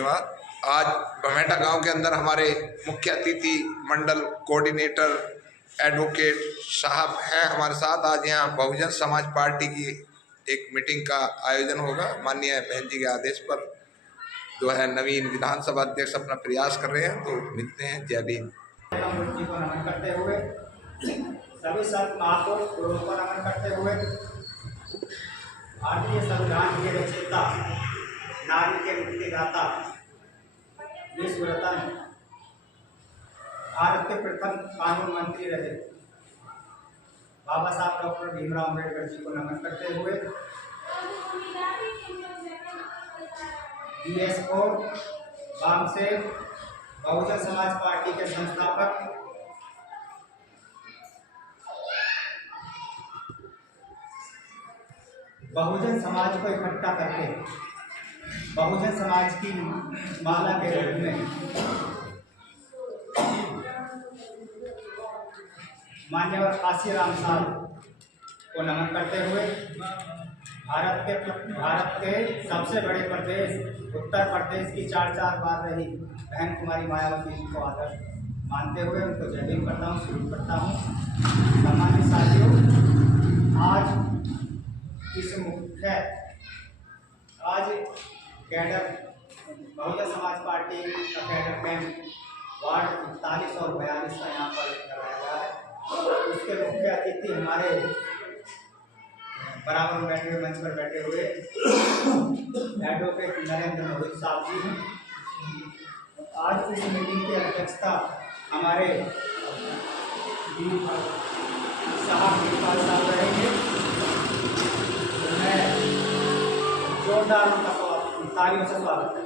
धन्यवाद। आज भमेटा गांव के अंदर हमारे मुख्य अतिथि मंडल कोऑर्डिनेटर एडवोकेट साहब हैं हमारे साथ। आज यहाँ बहुजन समाज पार्टी की एक मीटिंग का आयोजन होगा। माननीय बहन जी के आदेश पर जो है नवीन विधानसभा अध्यक्ष अपना प्रयास कर रहे हैं, तो मिलते हैं। जय भीम। को नमन करते हुए सभी संत महापुरुषों को नमन करते हुए भारतीय संविधान के रचयिता, नारी के मुक्तिदाता, विश्व रत्न, भारत के प्रथम कानून मंत्री रहे बाबा साहब डॉक्टर भीमराव अम्बेडकर जी को नमन करते हुए DSO वामसेव बहुजन समाज पार्टी के संस्थापक बहुजन समाज को इकट्ठा करके बहुजन समाज की माला के रूप में मान्यवर काशीराम साहब को नमन करते हुए भारत के सबसे बड़े प्रदेश उत्तर प्रदेश की 4 बार रही बहन कुमारी मायावती जी को आदर्श मानते हुए उनको जय भीम करता हूँ, शुरू करता हूँ। सम्मानित साथियों, आज कैडर बहुजन समाज पार्टी का कैडर कैंप वार्ड 41 और 42 का यहाँ पर कराया गया है। उसके मुख्य अतिथि हमारे बराबर में बैठे हुए, मंच पर बैठे हुए एडवोकेट नरेंद्र मोदी साहब जी हैं। आज इस मीटिंग की अध्यक्षता हमारे साहब रहेंगे। मैं जोरदार उनका तालियों से स्वागत है।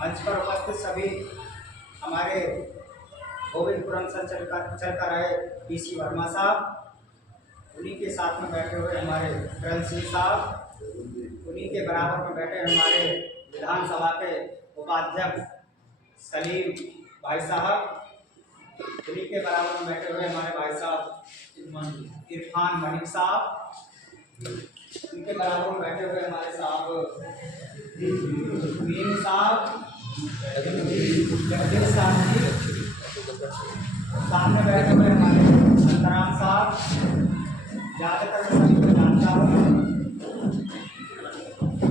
मंच पर उपस्थित सभी हमारे गोविंदपुरम से चल कर आए PC वर्मा साहब, उन्हीं के साथ में बैठे हुए हमारे करण सिंह साहब, उन्हीं के बराबर में बैठे हमारे विधानसभा के उपाध्यक्ष सलीम भाई साहब, उन्हीं के बराबर में बैठे हुए हमारे भाई साहब इरफान मलिक साहब, उनके बराबर में बैठे हुए हमारे साहब मीनू साहब, जगदीश साहब जी, सामने बैठे हुए हमारे संतराम साहब, ज़्यादातर सभी को जानता हूँ।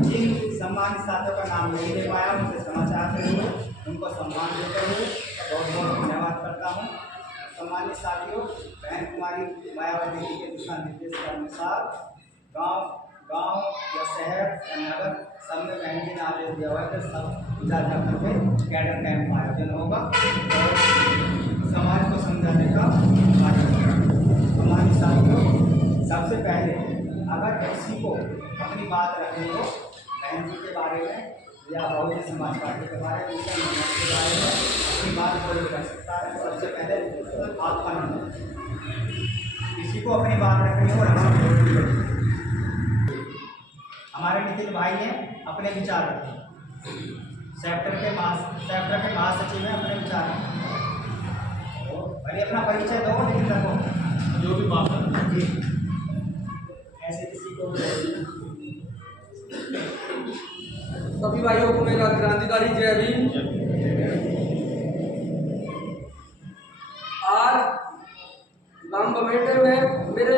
जिन सम्मानित साथियों का नाम नहीं ले पाया, उनसे समाचार देते हुए उनको सम्मान देते हुए बहुत बहुत धन्यवाद करता हूँ। सम्मानित साथियों, बहन कुमारी मायावती जी के दिशा निर्देश के अनुसार गांव या शहर या नगर सब में बहन जी ने आदेश दिया हुआ है कि सब पूजा जा करके कैडर कैंप आयोजन होगा और समाज को समझाने का कार्य होगा। हमारे साथियों, सबसे पहले अगर किसी को अपनी बात रखनी हो बहन जी के बारे में या बहुजन समाज पार्टी के बारे में, के बारे में अपनी बात कोई रख सकता है। सबसे पहले आपका नंबर, किसी को अपनी बात रखनी हो, हमारे नितिन भाई ने अपने विचार रखे, सेक्टर के महासचिव हैं, अपने विचार रखे। अरे अपना परिचय दो, लेकिन रखो जो भी बात जी, ऐसे किसी को सभी भाइयों को मेरा क्रांतिकारी जय भीम। आज गांव भमेटे में मेरे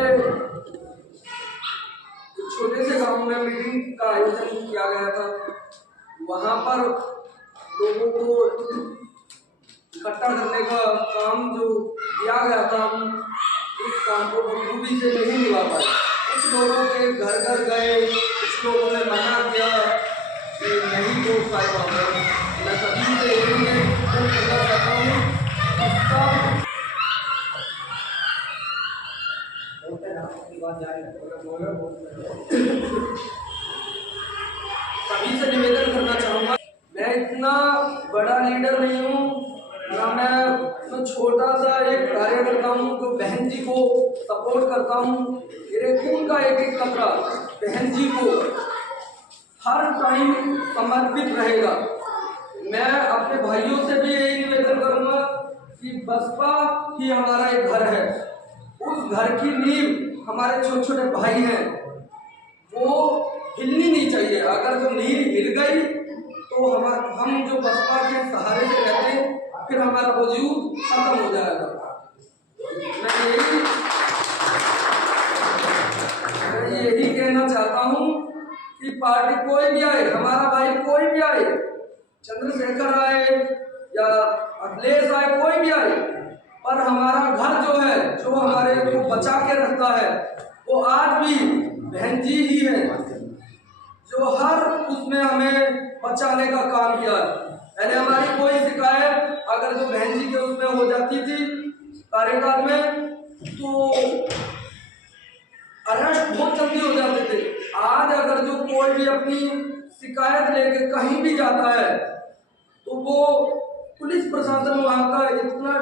छोटे से गांव में मीटिंग का आयोजन किया गया था। वहां पर लोगों को इकट्ठा करने का काम जो किया गया था, हम उस काम को बखूबी से नहीं निभा पाए। कुछ लोगों के घर घर गए, कुछ लोगों ने मना किया कि नहीं हो पाएगा। मैं सभी से यही करना चाहता हूँ, सभी से निवेदन करना चाहूँगा। मैं इतना बड़ा लीडर नहीं हूँ ना, मैं छोटा सा एक कार्यकर्ता हूँ जो बहन जी को सपोर्ट करता हूँ। मेरे खून का एक एक कतरा बहन जी को हर टाइम समर्पित रहेगा। मैं अपने भाइयों से भी यही निवेदन करूँगा कि बसपा ही हमारा एक घर है, उस घर की नींव हमारे छोटे छोटे भाई हैं, वो हिलनी नहीं चाहिए। अगर जो नींव हिल गई तो हम जो बसपा के सहारे से रहते हैं फिर हमारा वजूद खत्म हो जाएगा। मैं यही कहना चाहता हूँ कि पार्टी कोई भी आए, हमारा भाई कोई भी आए, चंद्रशेखर आए या अखिलेश आए, कोई भी आए, पर हमारा घर जो है, जो हमारे को बचा के रखता है, वो आज भी बहन जी ही है, जो हर उसमें हमें बचाने का काम किया। पहले हमारी कोई शिकायत अगर जो बहन जी के उसमें हो जाती थी कार्यकाल में तो अरेस्ट बहुत जल्दी हो जाते थे। आज अगर जो कोई भी अपनी शिकायत लेके कहीं भी जाता है तो वो पुलिस प्रशासन वहाँ का इतना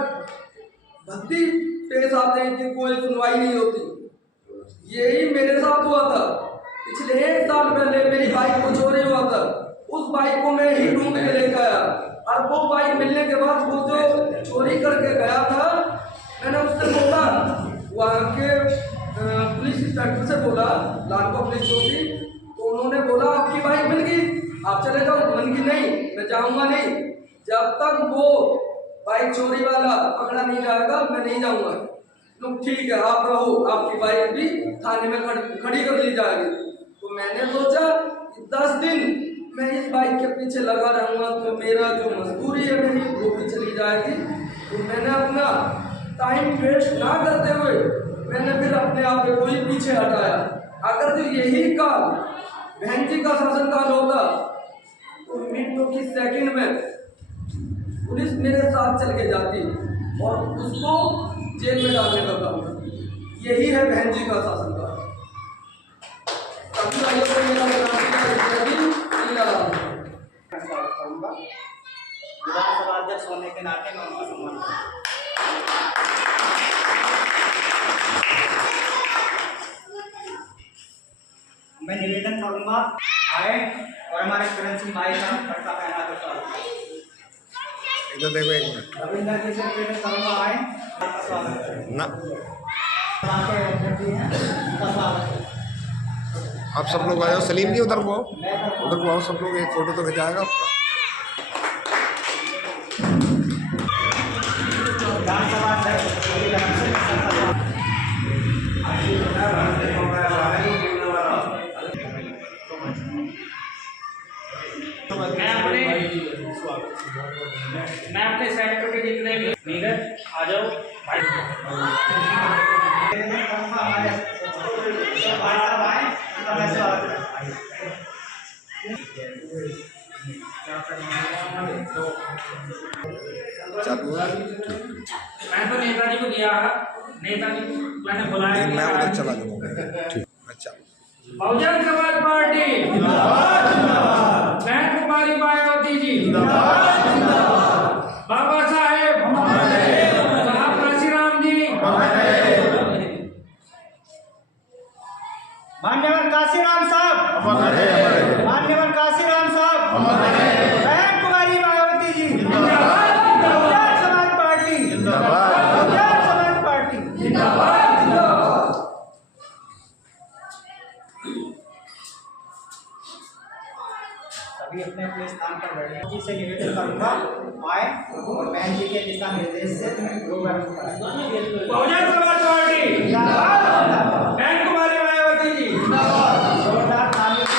भद्दी पेश आते हैं कि कोई सुनवाई नहीं होती। यही मेरे साथ हुआ था। पिछले 1 साल पहले मेरी बाइक को चोरी हुआ था, उस बाइक को मैं ही ढूंढ के लेकर आया और वो बाइक मिलने के बाद वो जो चोरी करके गया था, मैंने उससे बोला, वहाँ के पुलिस इंस्पेक्टर से बोला, लालको पुलिस चौकी, तो उन्होंने बोला आपकी बाइक मिल गई, आप चले जाओ। मन की नहीं, मैं जाऊँगा नहीं, जब तक वो बाइक चोरी वाला पकड़ा नहीं जाएगा मैं नहीं जाऊँगा। लोग ठीक है आप रहो, आपकी बाइक भी थाने में खड़ी कर ली जाएगी। तो मैंने सोचा कि 10 दिन मैं इस बाइक के पीछे लगा रहूँगा तो मेरा जो मजदूरी है मेरी वो भी चली जाएगी। तो मैंने अपना टाइम वेस्ट ना करते हुए मैंने फिर अपने आप को ही पीछे हटाया। अगर जो यही काल बहन जी का शासनकाल होता तो मिनटों की सेकंड में पुलिस मेरे साथ चल के जाती और उसको जेल में डालने का काम करती। यही है बहन जी का शासनकाल। विधानसभा अध्यक्ष होने के नाते मैं उनका सम्मान करता हूं। मैं निवेदन करूंगा आए और हमारे करण सिंह भाई का पट्टा पहना कर स्वागत इधर देखो 1 मिनट रविंदर जी से निवेदन करूंगा आए स्वागत ना। उनका स्वागत। आप सब लोग आ जाओ, सलीम जी उधर को आओ सब लोग, एक फोटो तो खिंचाएगा आपका। विधानसभा अध्यक्ष मैं अपने सेक्टर के जितने भी नीरज आ जाओ भाई। मैं तो नेताजी को दिया, नेताजी को मैंने बुलाया, मैं उधर चला जाऊंगा। ठीक, अच्छा। बहुजन समाज पार्टी बहन कुमारी मायावती जी, बाबा साहेब साहब काशीराम जी, मान्यवर काशीराम साहब, मान्यवर काशीराम साहब, बहन कुमारी मायावती जी, बहुजन समाज पार्टी, बहुजन समाज पार्टी जिंदाबाद। सभी अपने अपने स्थान पर बैठे। जी से निवेदन करूंगा आए और बहन जी के दिशा निर्देश से प्रोग्राम करें। बहुजन समाज पार्टी जिंदाबाद, बहन कुमारी मायावती जी जिंदाबाद। जोरदार तालियों से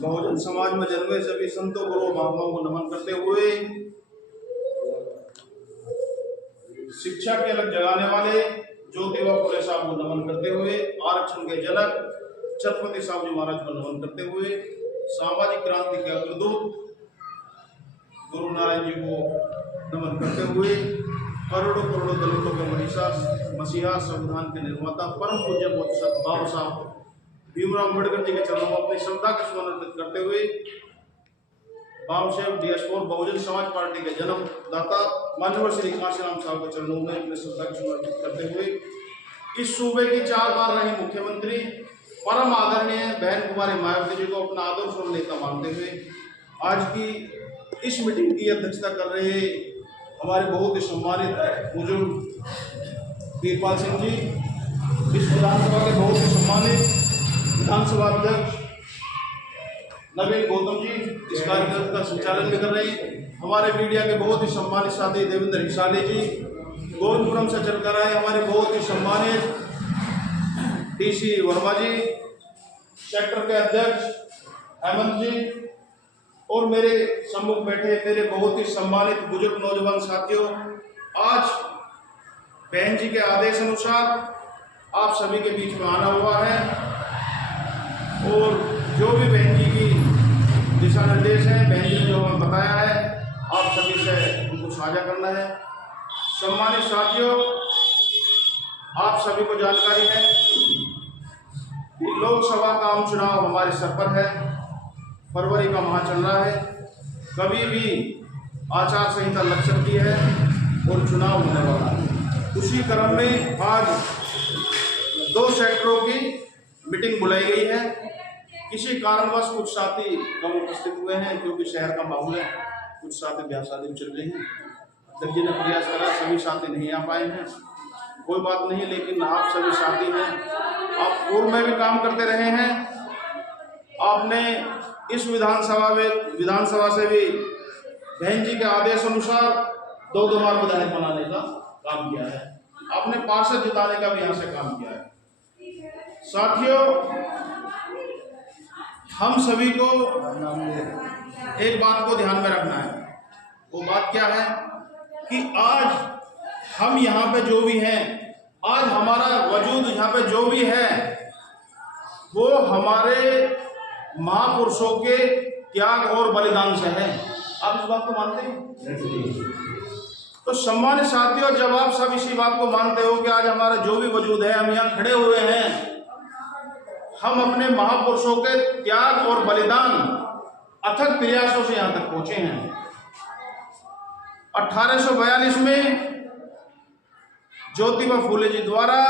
बहुजन समाज में जन्मे सभी संतों गुरु महात्माओं को नमन करते हुए, शिक्षा के अलग जगाने वाले ज्योतिबा फुले साहब को नमन करते हुए, आरक्षण के जनक छत्रपति साहू जी महाराज को नमन करते हुए, सामाजिक क्रांति के अग्रदूत गुरु नारायण जी को नमन करते हुए, करोड़ों करोड़ों दलितों के मसीहा संविधान के निर्माता परम पूज्य बाबा साहब भीमराव अम्बेडकर जी के चरणों में अपनी श्रद्धा का सुमन अर्पित करते हुए, बाबा साहेब DS4 बहुजन समाज पार्टी के जन्मदाता माननीय श्री काशीराम साहब के चरणों में अपनी श्रद्धा का सुमन अर्पित करते हुए, इस सूबे की 4 बार रही मुख्यमंत्री परम आदरणीय बहन कुमारी मायावती जी को अपना आदर्श और नेता मानते हुए, आज की इस मीटिंग की अध्यक्षता कर रहे हमारे बहुत ही सम्मानित बुजुर्ग वीरपाल सिंह जी, इस विधानसभा के बहुत ही सम्मानित विधानसभा अध्यक्ष नवीन गौतम जी इस कार्यक्रम का संचालन भी कर रहे हैं। हमारे मीडिया के बहुत ही सम्मानित साथी देवेंद्र हिसाले जी, गोविंदपुरम से चलकर आए हमारे बहुत ही सम्मानित टीसी वर्मा जी, सेक्टर के अध्यक्ष हेमंत जी, और मेरे सम्मुख बैठे मेरे बहुत ही सम्मानित बुजुर्ग नौजवान साथियों, आज बहन जी के आदेश अनुसार आप सभी के बीच में आना हुआ है और जो भी बहन जी की दिशा निर्देश है, बहन जी ने जो हमें बताया है, आप सभी से उनको साझा करना है। सम्मानित साथियों, आप सभी को जानकारी है कि लोकसभा का आम चुनाव हमारे सर पर है। फरवरी का माह चल रहा है, कभी भी आचार संहिता लग सकती है और चुनाव होने वाला है। उसी क्रम में आज 2 सेक्टरों की मीटिंग बुलाई गई है। किसी कारणवश कुछ साथी कम उपस्थित हुए हैं क्योंकि शहर का माहौल है, कुछ साथी ब्याह शादी में चल रहे हैं। अध्यक्ष जी ने प्रयास करा, सभी साथी नहीं आ पाए हैं, कोई बात नहीं, लेकिन आप सभी साथी हैं, आप पूर्व में भी काम करते रहे हैं। आपने इस विधानसभा से भी बहन जी के आदेश अनुसार 2 बार विधायक बनाने का काम किया है। आपने पार्षद जिताने का भी यहाँ से काम किया है। साथियों, हम सभी को एक बात को ध्यान में रखना है। वो बात क्या है कि आज हम यहाँ पे जो भी हैं, आज हमारा वजूद यहाँ पे जो भी है, वो हमारे महापुरुषों के त्याग और बलिदान से है। आप इस बात को मानते हैं? तो सम्मानित साथियों, जब आप सब इसी बात को मानते हो कि आज हमारा जो भी वजूद है, हम यहाँ खड़े हुए हैं, हम अपने महापुरुषों के त्याग और बलिदान अथक प्रयासों से यहाँ तक पहुंचे हैं। 1842 में ज्योतिबा फूले जी द्वारा,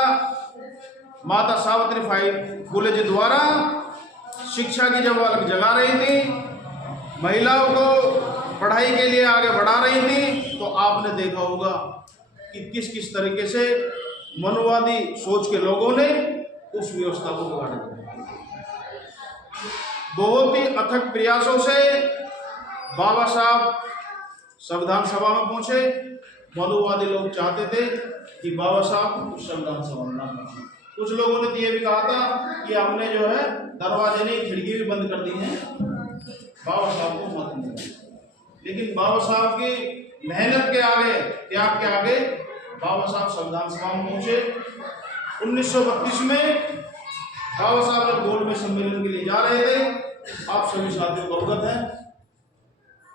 माता सावित्रीबाई फूले जी द्वारा शिक्षा की जब अलग जगा रही थी, महिलाओं को पढ़ाई के लिए आगे बढ़ा रही थी, तो आपने देखा होगा कि किस किस तरीके से मनुवादी सोच के लोगों ने उस व्यवस्था को बिगाड़ दिया। बहुत ही अथक प्रयासों से बाबा साहब संविधान सभा में पहुंचे। मनुवादी लोग चाहते थे कि बाबा साहब संविधान सभा में ना पहुंचे। कुछ लोगों ने ये भी कहा था कि हमने जो है दरवाजे नहीं, खिड़की भी बंद कर दी है, बाबा साहब को मत मिला। लेकिन बाबा साहब की मेहनत के आगे, त्याग के आगे बाबा साहब संविधान सभा में पहुंचे। 1932 में बाबा साहब जब गोल में सम्मेलन के लिए जा रहे थे, आप सभी साथियों को अवगत है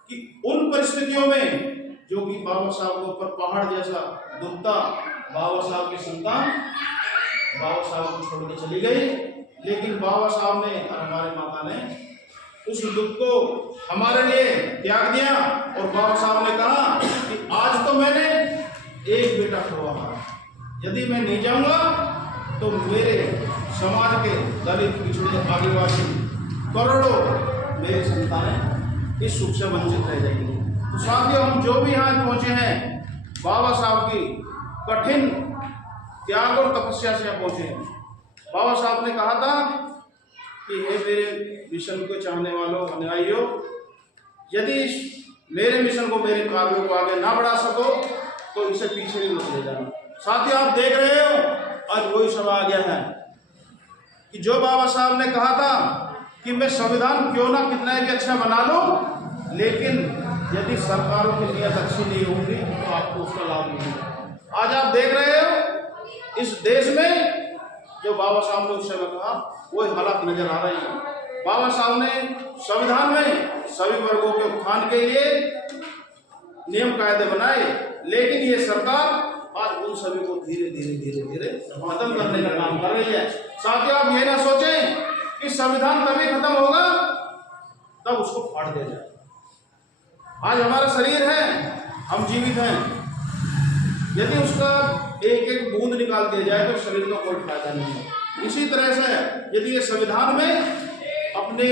कि उन परिस्थितियों में जो कि बाबा साहब के ऊपर पहाड़ जैसा दुखता, बाबा साहब की संतान बाबा साहब को छोड़ के चली गई, लेकिन बाबा साहब ने और हमारे माता ने उस दुख को हमारे लिए त्याग दिया और बाबा साहब ने कहा कि आज तो मैंने एक बेटा खोया, यदि मैं नहीं जाऊंगा तो मेरे समाज के दलित, पिछड़े, आदिवासी करोड़ों मेरी संतानें इस सुख से वंचित रह जाएंगी। तो साथियों, हम जो भी यहाँ पहुंचे हैं, बाबा साहब की कठिन त्याग और तपस्या से पहुंचे हैं। बाबा साहब ने कहा था कि हे मेरे मिशन को चाहने वालों, अनुयायियों, यदि मेरे मिशन को, मेरे कार्यों को आगे ना बढ़ा सको तो इसे पीछे ही मत ले जाना। साथियों, आप देख रहे हो आज वही समय आ गया है कि जो बाबा साहब ने कहा था कि मैं संविधान क्यों ना कितना भी अच्छा बना लूं, लेकिन यदि सरकारों की नीयत अच्छी नहीं होगी तो आपको उसका लाभ नहीं मिलेगा। आज आप देख रहे हो इस देश में जो बाबा साहब ने उस समय कहा वही हालात नजर आ रहे हैं। बाबा साहब ने संविधान में सभी वर्गों के उत्थान के लिए नियम कायदे बनाए, लेकिन ये सरकार आज उन सभी को धीरे धीरे धीरे धीरे खत्म करने का काम कर रही है। साथियों, आप ये ना सोचें कि संविधान तभी खत्म होगा तब उसको फाड़ दिया जाए। आज हमारा शरीर है, हम जीवित हैं, यदि उसका एक एक बूंद निकाल दिया जाए तो शरीर का कोई फायदा नहीं है। इसी तरह से यदि ये संविधान में अपने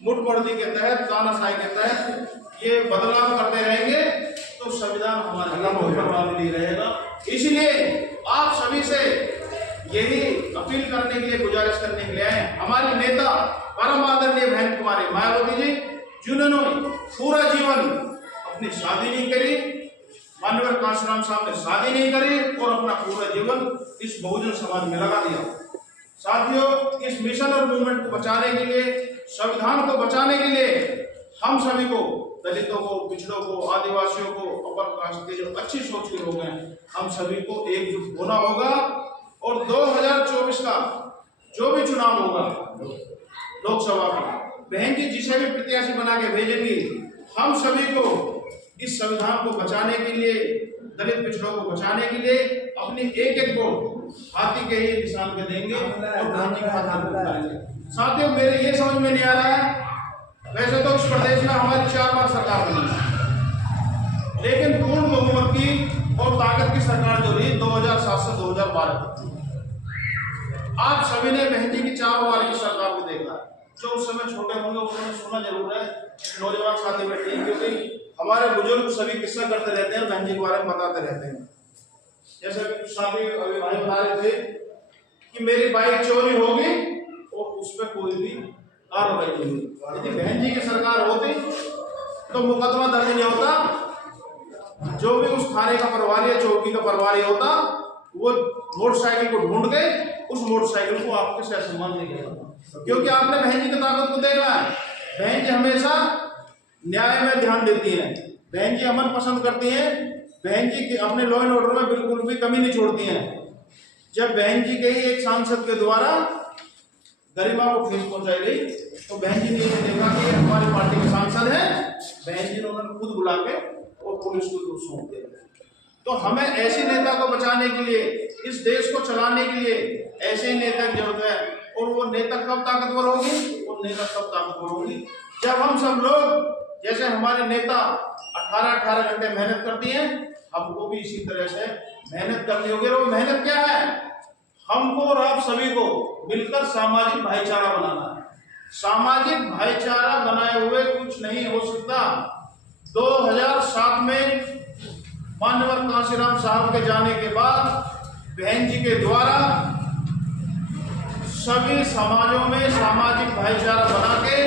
मुठभेड़ के तहत, तानाशाही के तहत ये बदलाव करते रहेंगे तो संविधान हमारे प्रभावी नहीं रहेगा। इसलिए आप सभी से यही अपील करने के लिए, गुजारिश करने के लिए आए। हमारे नेता परम आदरणीय बहन कुमारी मायावती जी, जिन्होंने पूरा जीवन अपनी शादी नहीं करी, माननीय कांशीराम साहब ने शादी नहीं करी और अपना पूरा जीवन इस बहुजन समाज में लगा दिया। साथियों, इस मिशन और मूवमेंट को बचाने के लिए, संविधान को बचाने के लिए हम सभी को, दलितों को, पिछड़ों को, आदिवासियों को, अपर कास्ट के जो अच्छी सोच के लोग हैं, हम सभी को एकजुट होना होगा और 2024 का जो भी चुनाव होगा लोकसभा का, बहन जी जिसे भी प्रत्याशी बना के भेजेंगी, हम सभी को इस संविधान को बचाने के लिए, दलित पिछड़ों को बचाने के लिए अपनी एक एक वोट हाथी के ही निशान पे देंगे और बहन जी का हाथ करेंगे। साथियों, मेरे ये समझ में नहीं आ रहा है, वैसे तो इस प्रदेश में हमारी 4 बार सरकार बनी, लेकिन पूर्ण बहुमत की और ताकत की सरकार जो रही 2007 से 2012 तक। आप सभी ने बहन जी की 4 बार की सरकार को देखा, जो उस समय छोटे होंगे उन्होंने सुना जरूर है, नौजवान साथी बैठे हैं, क्योंकि हमारे बुजुर्ग सभी किस्सा करते रहते हैं, बहन जी के बारे में बताते रहते हैं। जैसे साथी अभी भाई बता रहे थे कि मेरी बाइक चोरी होगी और उस पर कोई भी कार्रवाई नहीं हुई। यदि बहन जी की सरकार होती तो मुकदमा दर्ज नहीं होता, जो भी उस थाने का प्रभारी या चौकी का प्रभारी होता वो मोटरसाइकिल को ढूंढ के उस मोटरसाइकिल को आपके से सम्मान नहीं किया, क्योंकि आपने बहन जी की ताकत को देखा है। बहन जी हमेशा न्याय में ध्यान देती हैं, बहन जी अमन पसंद करती हैं, बहन जी अपने लॉ एंड ऑर्डर में बिल्कुल भी कमी नहीं छोड़ती हैं। जब बहन जी के ही एक सांसद के द्वारा गरिमा को ठेस पहुंचाई गई तो बहन जी ने ये देखा कि हमारी पार्टी के सांसद हैं, बहन जी ने उन्होंने खुद बुला के और पुलिस को सौंप दिया। तो हमें ऐसे नेता को बचाने के लिए, इस देश को चलाने के लिए ऐसे नेता की जरूरत है। और वो नेता कब ताकतवर होगी? वो नेता कब ताकतवर होगी जब हम सब लोग, जैसे हमारे नेता 18-18 घंटे मेहनत करती हैं, हमको भी इसी तरह से मेहनत करनी होगी। और वो मेहनत क्या है? हमको और आप सभी को मिलकर सामाजिक भाईचारा बनाना है। सामाजिक भाईचारा बनाए हुए कुछ नहीं हो सकता। 2007 में माननीय कांशीराम साहब के जाने के बाद बहन जी के द्वारा सभी समाजों में सामाजिक भाईचारा बना के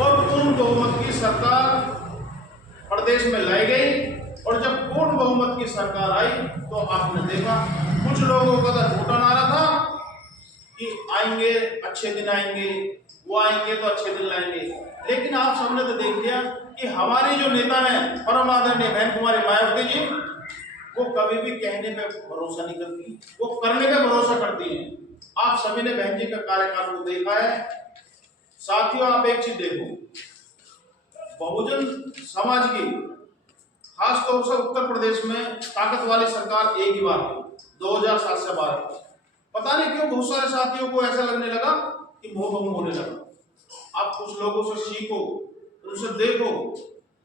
और पूर्ण बहुमत की सरकार प्रदेश में लाई गई। और जब पूर्ण बहुमत की सरकार आई तो आपने देखा कुछ लोगों का तो झूठा नारा था कि आएंगे अच्छे दिन आएंगे, वो आएंगे तो अच्छे दिन लाएंगे। लेकिन आप सबने तो देख लिया कि हमारी जो नेता है परम आदरणीय बहन कुमारी मायावती जी, वो कभी भी कहने पे भरोसा नहीं करती, वो करने पे भरोसा करती हैं। आप सभी ने बहन जी का कार्यकाल को देखा है। साथियों, आप एक चीज देखो, बहुजन समाज की खासतौर से उत्तर प्रदेश में ताकत वाली सरकार एक ही बार हुई 2007 से 12। पता नहीं क्यों बहुत सारे साथियों को ऐसा लगने लगा कि मोह भंग होने लगा। आप कुछ लोगों से सीखो, उनसे देखो,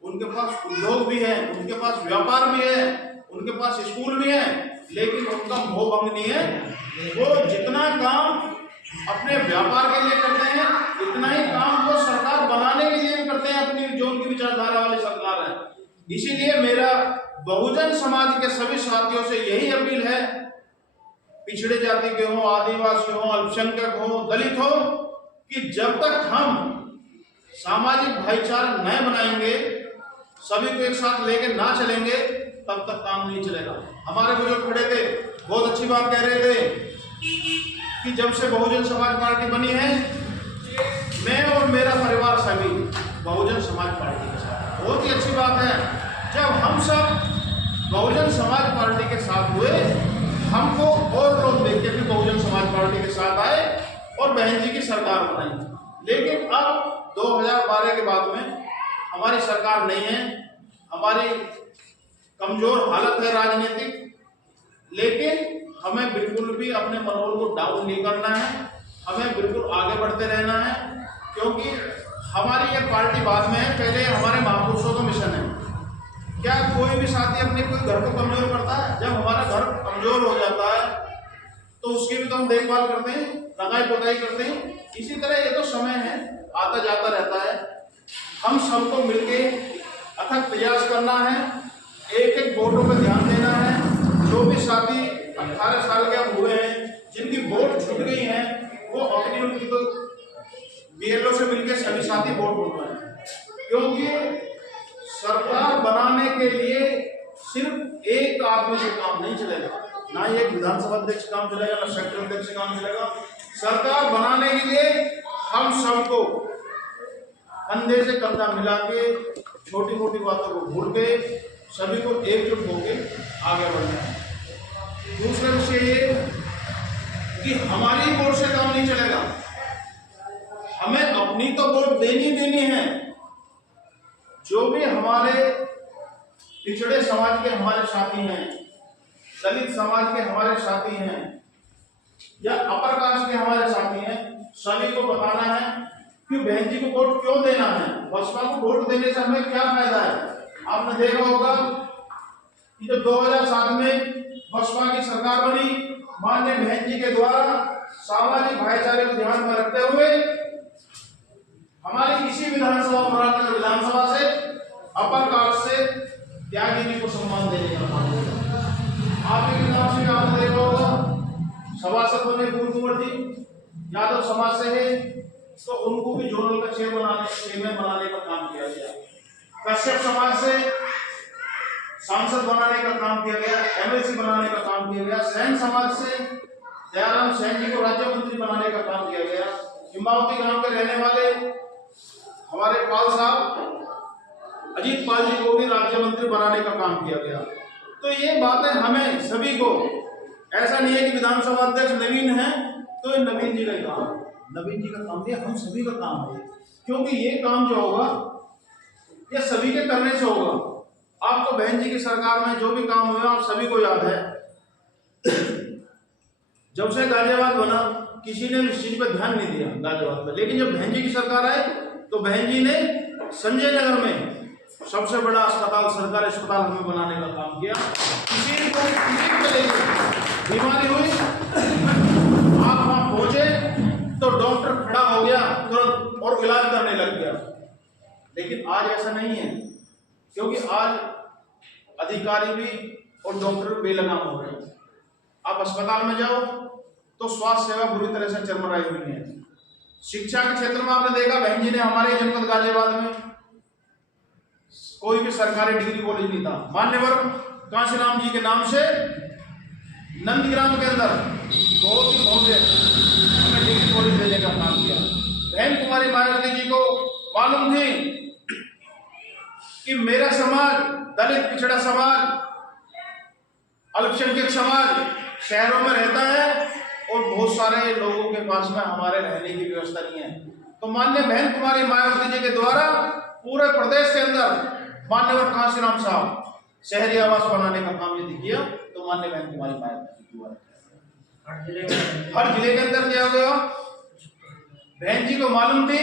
उनके पास उद्योग भी है, उनके पास व्यापार भी है, उनके पास स्कूल भी है, लेकिन उनका मोह भंग नहीं है। वो जितना काम अपने व्यापार के लिए करते हैं, इतना ही काम वो सरकार बनाने के लिए करते हैं, अपनी जो उनकी विचारधारा वाली सरकार है। इसीलिए मेरा बहुजन समाज के सभी साथियों से यही अपील है, पिछड़े जाति के हों, आदिवासी हों, अल्पसंख्यक हों, दलित हो, कि जब तक हम सामाजिक भाईचारा न बनाएंगे, सभी को एक साथ लेके ना चलेंगे, तब तक काम नहीं चलेगा। हमारे बुजुर्ग खड़े थे, बहुत अच्छी बात कह रहे थे कि जब से बहुजन समाज पार्टी बनी है, मैं और मेरा परिवार सभी बहुजन समाज पार्टी के साथ। बहुत ही अच्छी बात है, जब हम सब बहुजन समाज पार्टी के साथ हुए, हमको और लोग देख के भी बहुजन समाज पार्टी के साथ आए और बहन जी की सरकार बनाई। लेकिन अब 2012 के बाद में हमारी सरकार नहीं है, हमारी कमजोर हालत है राजनीतिक, लेकिन हमें बिल्कुल भी अपने मनोबल को डाउन नहीं करना है, हमें बिल्कुल आगे बढ़ते रहना है, क्योंकि हमारी ये पार्टी बाद में है, पहले हमारे महापुरुषों का मिशन है। क्या कोई भी साथी अपने कोई घर को कमजोर करता है? जब हमारा घर कमजोर हो जाता है तो उसकी भी तो हम देखभाल करते हैं, रंगाई पुताई करते हैं। इसी तरह ये तो समय है, आता जाता रहता है। हम सबको मिलके अथक प्रयास करना है, एक एक वोटों पर ध्यान देना है। जो भी साथी 18 साल के अब हुए हैं, जिनकी वोट छूट गई है, वो अपनी उनकी तो बीएलओ से मिलकर सभी साथी वोट बनवाएं, क्योंकि सरकार बनाने के लिए सिर्फ एक आदमी से काम नहीं चलेगा, ना ये विधानसभा अध्यक्ष काम चलेगा, ना सेक्टर अध्यक्ष काम चलेगा। सरकार बनाने के लिए हम सबको कंधे से कंधा मिला के, छोटी मोटी बातों को भूल के, सभी को एकजुट होकर आगे बढ़ना है। दूसरा विषय ये कि हमारी वोट से काम नहीं चलेगा, हमें अपनी तो वोट देनी है। जो भी हमारे पिछड़े समाज के हमारे साथी हैं, दलित समाज के हमारे साथी हैं, या अपर कास्ट के हमारे साथी हैं, सभी को बताना है कि बहन जी को वोट क्यों देना है, बसपा को वोट देने से हमें क्या फायदा है। आपने देखा होगा कि जब 2007 में बसपा की सरकार बनी, माननीय बहन जी के द्वारा सामाजिक भाईचारे को ध्यान में रखते हुए हमारी इसी विधानसभा मुरादनगर विधानसभा से अपर कास्ट से त्यागी जी को सम्मान देने का काम किया। आपके नाम से आपने देखा होगा सभासद बने फूल कुंवर जी, यादव समाज से है, तो उनको भी जोनल का चेयरमैन बनाने का काम किया गया। कश्यप समाज से सांसद बनाने का काम किया गया, एमएलसी बनाने का काम किया गया। सैन समाज से दयाराम सैन जी को राज्य मंत्री बनाने का काम किया गया। हिमावती गांव के रहने वाले हमारे पाल साहब अजीत पाल जी को भी राज्य मंत्री बनाने का काम किया गया। तो ये बातें हमें सभी को, ऐसा नहीं है कि विधानसभा अध्यक्ष नवीन है तो ये नवीन जी का काम है, नवीन जी का काम नहीं, हम सभी का काम है। क्योंकि ये काम जो होगा ये सभी के करने से होगा। आपको बहन जी की सरकार में जो भी काम हुआ आप सभी को याद है। जब से गाजियाबाद बना किसी ने इस चीज पर ध्यान नहीं दिया गाजियाबाद में, लेकिन जब बहन जी की सरकार आई तो बहन जी ने संजय नगर में सबसे बड़ा अस्पताल, सरकारी अस्पताल हमें बनाने का काम किया। किसी को बीमारी हुई, आप वहां पहुंचे तो डॉक्टर खड़ा हो गया तुरंत और इलाज करने लग गया। लेकिन आज ऐसा नहीं है, क्योंकि आज अधिकारी भी और डॉक्टर भी बेलगाम हो रहे हैं। आप अस्पताल में जाओ तो स्वास्थ्य सेवा बुरी तरह से चरमराई हुई है। शिक्षा के क्षेत्र में आपने देखा बहन जी ने हमारे जनपद गाजियाबाद में कोई भी सरकारी डिग्री कॉलेज नहीं था। मान्यवर कांशीराम जी के नाम से नंदग्राम के अंदर बहुत ही भव्य हमें डिग्री कॉलेज देने का काम किया। बहन कुमारी मायावती जी को मालूम थी कि मेरा समाज, दलित पिछड़ा समाज, अल्पसंख्यक समाज शहरों में रहता है और बहुत सारे लोगों के पास में हमारे रहने की व्यवस्था नहीं है। तो माननीय बहन कुमारी मायावती जी के द्वारा पूरे प्रदेश के अंदर मान्यवर कांशीराम साहब शहरी आवास बनाने का काम यदि किया तो माननीय बहन कुमारी मायावती जी द्वारा हर जिले के अंदर किया गया। बहन जी को मालूम थी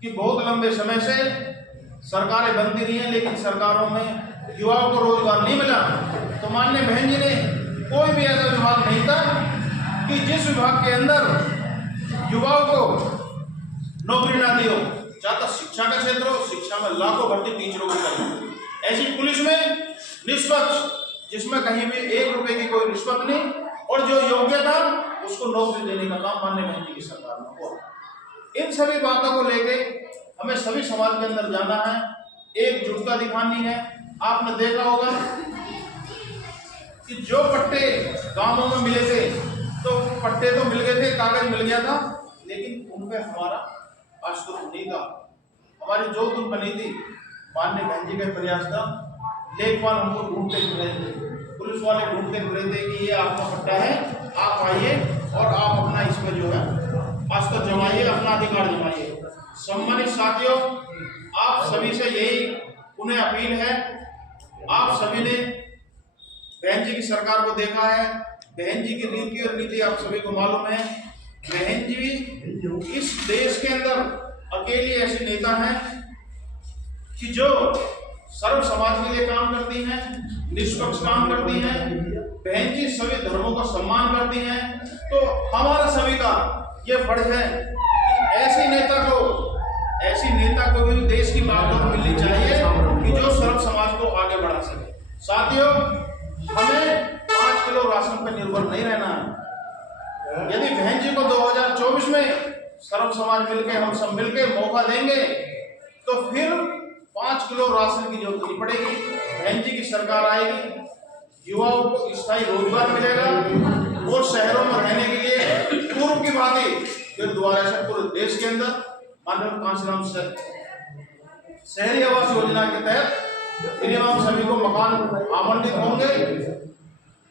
कि बहुत लंबे समय से सरकारें बनती रही हैं, लेकिन सरकारों में युवाओं को रोजगार नहीं मिला। तो माननीय बहन जी ने कोई भी ऐसा विभाग नहीं था कि जिस विभाग के अंदर युवाओं को नौकरी ना दी हो। चाहे शिक्षा का क्षेत्र हो, शिक्षा में लाखों भर्ती टीचरों की करनी, ऐसी पुलिस में निष्पक्ष, जिसमें कहीं भी 1 रुपए की कोई रिश्वत नहीं, और जो योग्य था उसको नौकरी देने का काम माननीय बहन जी की सरकार में हुआ। इन सभी बातों को लेके हमें सभी समाज के अंदर जाना है, एकजुटता दिखानी है। आपने देखा होगा कि जो पट्टे गांवों में मिले थे तो पट्टे तो मिल गए थे, कागज मिल गया था, लेकिन उन पे हमारा अश्रुत नहीं था, हमारी जो तुम बनी थी। माननीय बहन जी का प्रयास था, लेखपाल हमको ढूंढते फिर रहे थे, पुलिस वाले ढूंढते फिर रहे थे कि ये आपका पट्टा है, आप आइए और आप अपना इस पर जो है आस्था जमाइए, अपना अधिकार जमाइए। सम्मानित साथियों, आप सभी से यही उन्हें अपील है, आप सभी ने बहन जी की सरकार को देखा है, बहन जी की नीति और नीति आप सभी को मालूम है। बहन जी इस देश के अंदर अकेली ऐसी नेता हैं कि जो सर्व समाज के लिए काम करती हैं, निष्पक्ष काम करती हैं, बहन जी सभी धर्मों का सम्मान करती हैं। तो हमारा सभी का ये फर्ज है कि ऐसी नेता को भी देश की बागडोर मिलनी चाहिए कि जो सर्व समाज को आगे बढ़ा सके। साथियों, हमें 5 किलो राशन पर निर्भर नहीं रहना है। यदि बहन जी को 2024 में सर्व समाज मिलकर, हम सब मिलकर मौका देंगे तो फिर 5 किलो राशन की जरूरत नहीं पड़ेगी। बहन जी की सरकार आएगी, युवाओं को स्थायी रोजगार मिलेगा और शहरों में रहने के लिए पूर्व की भांति फिर दोबारा से पूरे देश के अंदर माननीय कांशीराम शहरी आवास योजना के तहत मिनिमम सभी को मकान आवंटित होंगे।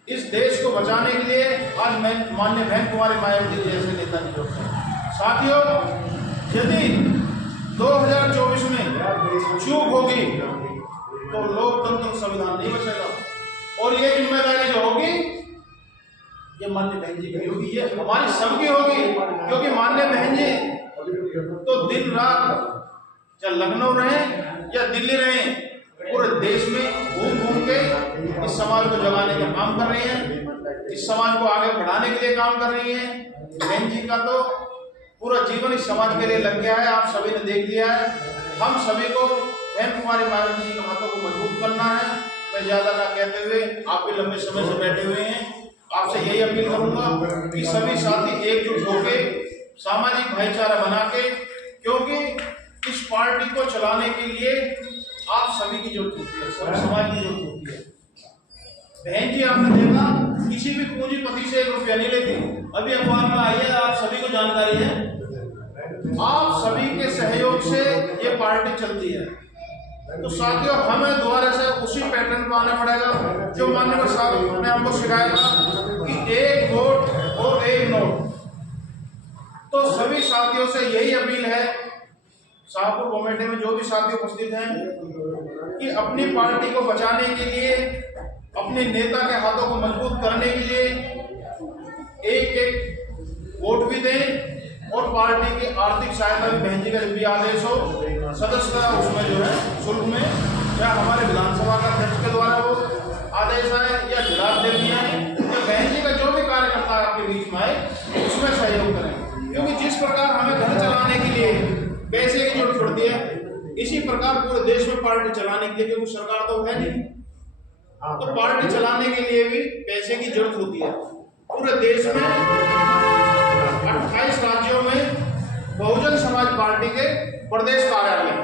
इस देश को बचाने के लिए आज माननीय बहन कुमारी मायावती जैसे नेता की जरूरत है। साथियों, यदि 2024 में चूक होगी तो लोकतंत्र संविधान नहीं बचेगा और ये जिम्मेदारी जो होगी ये माननीय बहन जी की होगी, ये हमारी सबकी होगी। क्योंकि माननीय बहन जी तो दिन रात चाहे लखनऊ रहे या दिल्ली रहे, पूरे देश में घूम के इस समाज को जगाने का काम कर रही हैं, इस समाज को आगे बढ़ाने के लिए काम कर रही हैं। बहन जी का तो पूरा जीवन इस समाज के लिए लग गया है, आप सभी ने देख लिया है। हम सभी को बहन कुमारी मायावती जी के हाथों को मजबूत करना है। मैं ज्यादा ना कहते हुए, आप भी लंबे समय से बैठे हुए हैं, आपसे यही अपील करूंगा कि सभी साथी एकजुट होकर सामाजिक भाईचारा बना के, क्योंकि इस पार्टी को चलाने के लिए आप सभी की जरूरत होती है, सब समाज की जरूरत होती है। बहन जी आपने देखा किसी भी पूंजीपति से 1 रुपया नहीं लेती। अभी अखबार में आई है, आप सभी को जानकारी है। आप सभी के सहयोग से ये पार्टी चलती है। तो साथियों, हमें दोबारा से उसी पैटर्न पर आना पड़ेगा जो माननीय साहब ने हमको सिखाया था कि 1 वोट और 1 नोट। तो सभी साथियों से यही अपील है, शाहपुर कमेटी में जो भी साथी उपस्थित हैं, कि अपनी पार्टी को बचाने के लिए, अपने नेता के हाथों को मजबूत करने के लिए एक वोट भी दें और पार्टी की आर्थिक सहायता भी बहन जी का जब भी आदेश हो, सदस्यता उसमें जो है शुल्क में, या हमारे विधानसभा का अध्यक्ष के द्वारा वो आदेश आए या जिला देवी आए या बहन जी का जो भी कार्यकर्ता आपके बीच में आए उसमें सहयोग करें। क्योंकि जिस प्रकार हमें घर चलाने के लिए पैसे की जरूरत पड़ती है, इसी प्रकार पूरे देश में पार्टी चलाने के लिए, क्योंकि सरकार तो है नहीं, तो पार्टी चलाने के लिए भी पैसे की जरूरत होती है। पूरे देश में 28 राज्यों में बहुजन समाज पार्टी के प्रदेश कार्यालय,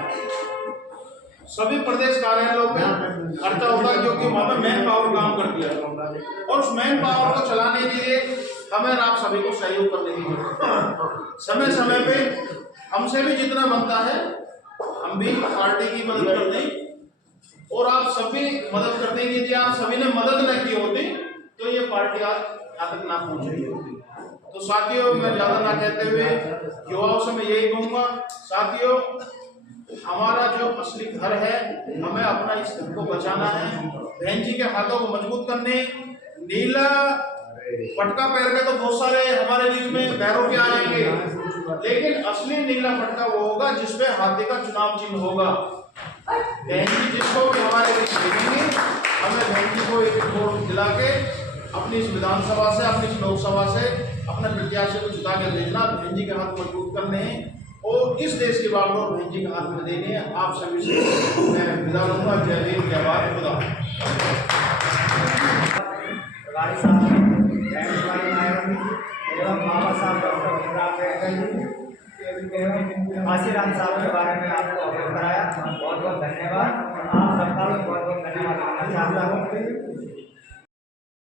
सभी प्रदेश कार्यालयों में खर्चा होता है, क्योंकि वहां पर मैन पावर काम करती है और उस मैन पावर को चलाने के लिए हमें आप सभी को सहयोग करने की जरूरत है। समय समय पे हमसे भी जितना बनता है हम भी पार्टी की मदद करते हैं और आप सभी मदद करते हैं। यदि आप सभी ने मदद न की होती तो ये पार्टी आज यहाँ तक ना पहुंची होती। तो साथियों, मैं ज्यादा ना कहते हुए युवाओं से मैं यही कहूंगा, साथियों, हमारा जो असली घर है, हमें अपना इस घर को बचाना है। बहन जी के हाथों को मजबूत करने, नीला पटका पहन के तो बहुत सारे हमारे बीच में भैरव के आएंगे, लेकिन असली नीला पटका वो होगा जिसपे हाथी का चुनाव चिन्ह होगा। बहन जी जिसको भी हमारे बीच देखेंगे, हमें बहन जी को एक वोट दिला के अपनी इस विधानसभा से, अपनी इस लोकसभा से अपने प्रत्याशी को जिता के भेजना, बहन जी के हाथ मजबूत करने हैं और इस देश की बागडोर बहन जी के हाथ में देने हैं। आप सभी से मैं विदा लूंगा। जय हिंद, जय भारत, खुदा। एवं बाबा साहब डॉक्टर भीमराव अम्बेडकर कांशीराम साहब के बारे में आपको अवगत कराया। बहुत बहुत धन्यवाद। आप सबका भी बहुत बहुत धन्यवाद करना चाहता हूँ।